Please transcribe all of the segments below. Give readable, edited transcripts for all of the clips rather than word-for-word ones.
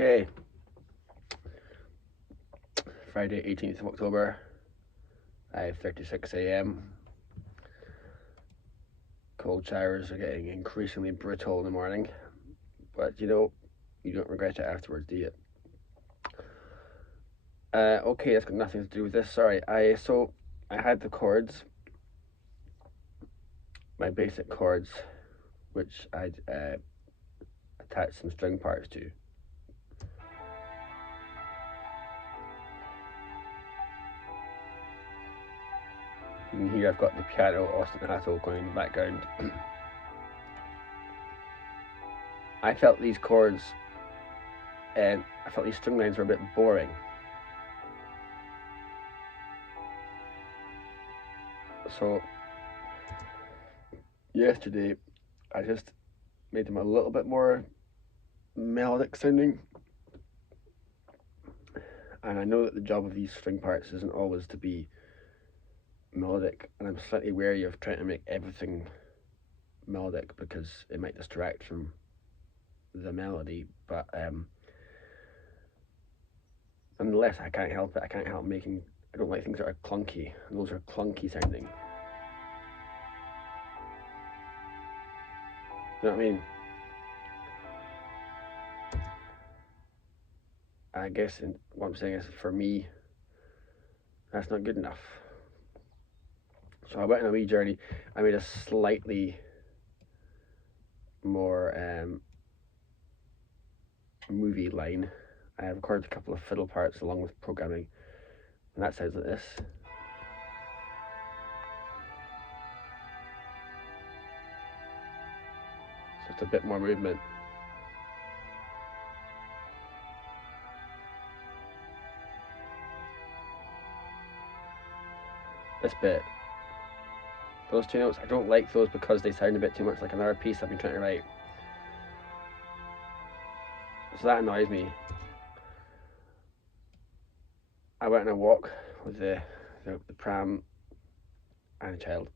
Okay, Friday 18th of October, 5:36 a.m. Cold showers are getting increasingly brutal in the morning, but you don't regret it afterwards, do you? Okay, that's got nothing to do with this. Sorry, I had the chords, my basic chords, which I'd attached some string parts to. You can hear I've got the piano ostinato going in the background. I felt these chords and I felt these string lines were a bit boring. So yesterday I just made them a little bit more melodic sounding. And I know that the job of these string parts isn't always to be melodic, and I'm slightly wary of trying to make everything melodic because it might distract from the melody, but nonetheless, I can't help it. I don't like things that are clunky, and those are clunky sounding. You know what I mean? I guess what I'm saying is, for me, that's not good enough. So I went on a wee journey. I made a slightly more movie line. I recorded a couple of fiddle parts along with programming, and that sounds like this. So it's a bit more movement. This bit, those two notes, I don't like those because they sound a bit too much like another piece I've been trying to write. So that annoys me. I went on a walk with the pram and a child,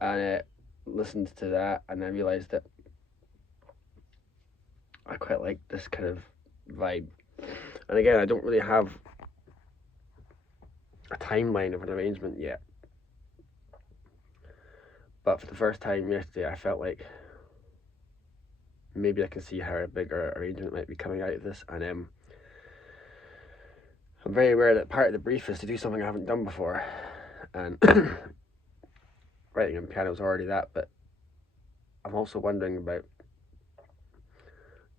and listened to that, and I realised that I quite like this kind of vibe. And again, I don't really have a timeline of an arrangement yet, but for the first time yesterday, I felt like maybe I can see how a bigger arrangement might be coming out of this, and I'm very aware that part of the brief is to do something I haven't done before, and writing on piano is already that, but I'm also wondering about,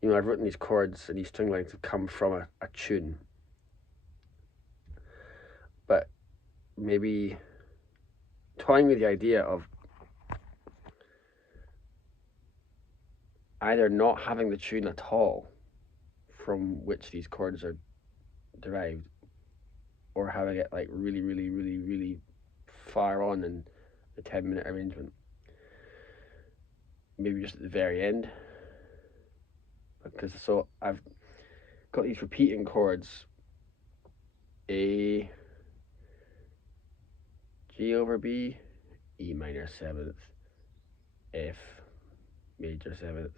I've written these chords and these string lines have come from a tune, but maybe toying with the idea of either not having the tune at all from which these chords are derived, or having it like really, really, really, really far on in the 10-minute arrangement. Maybe just at the very end. Because so I've got these repeating chords: A, G over B, E minor 7th, F major 7th,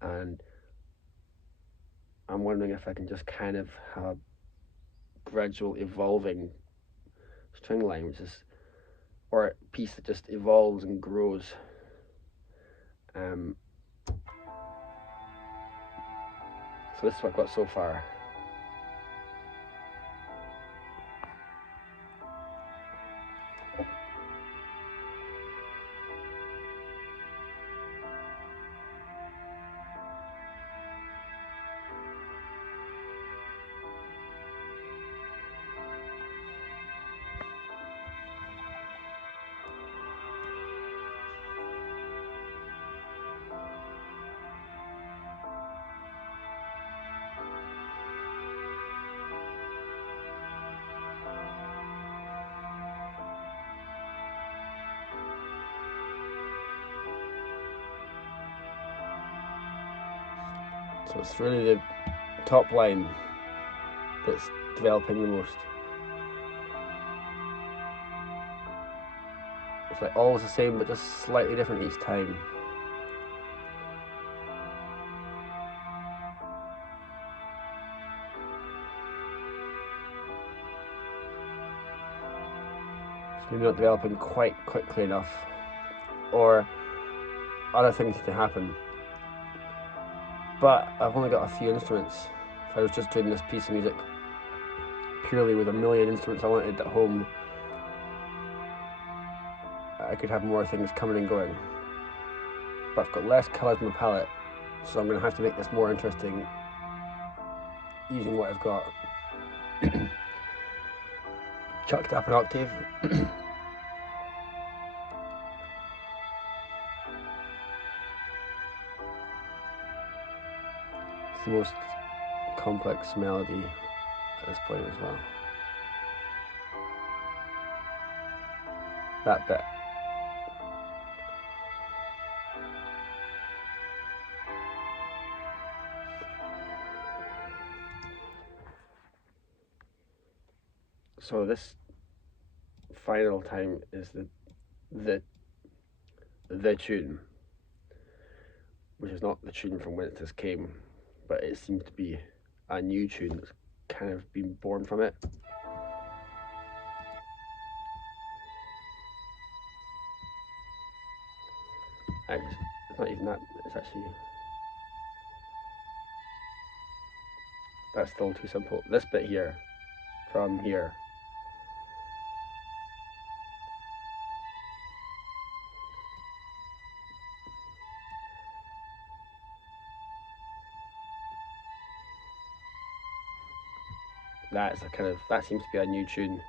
and I'm wondering if I can just kind of have a gradual evolving string line, or a piece that just evolves and grows. So this is what I've got so far. So it's really the top line that's developing the most. It's like always the same, but just slightly different each time. It's maybe not developing quite quickly enough, or other things need to happen. But I've only got a few instruments. If I was just doing this piece of music purely with a million instruments I wanted at home, I could have more things coming and going. But I've got less colours in my palette, so I'm going to have to make this more interesting using what I've got. Chucked up an octave. It's the most complex melody at this point as well. That bit. So this final time is the tune, which is not the tune from whence this came, but it seems to be a new tune that's kind of been born from it. It's not even that, it's actually, that's still too simple. This bit here, from here, that's a kind of, that seems to be a new tune.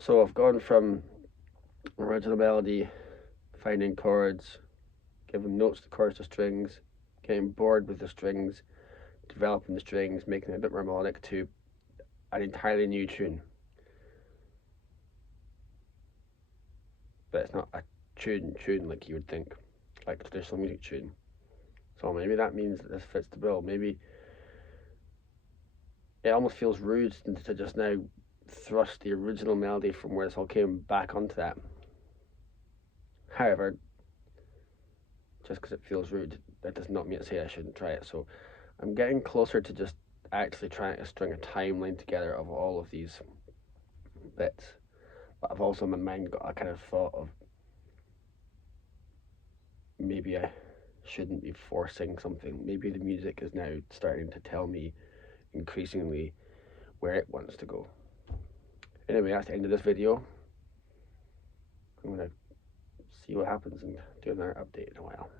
So I've gone from original melody, finding chords, giving notes to chords to strings, getting bored with the strings, developing the strings, making it a bit more melodic, to an entirely new tune. But it's not a tune like you would think, like a traditional music tune. So maybe that means that this fits the bill. Maybe it almost feels rude to just now thrust the original melody from where this all came back onto that. However, just because it feels rude, that does not mean to say I shouldn't try it. So I'm getting closer to just actually trying to string a timeline together of all of these bits. But I've also in my mind got a kind of thought of maybe I shouldn't be forcing something. Maybe the music is now starting to tell me increasingly where it wants to go. Anyway, that's the end of this video. I'm going to see what happens and do another update in a while.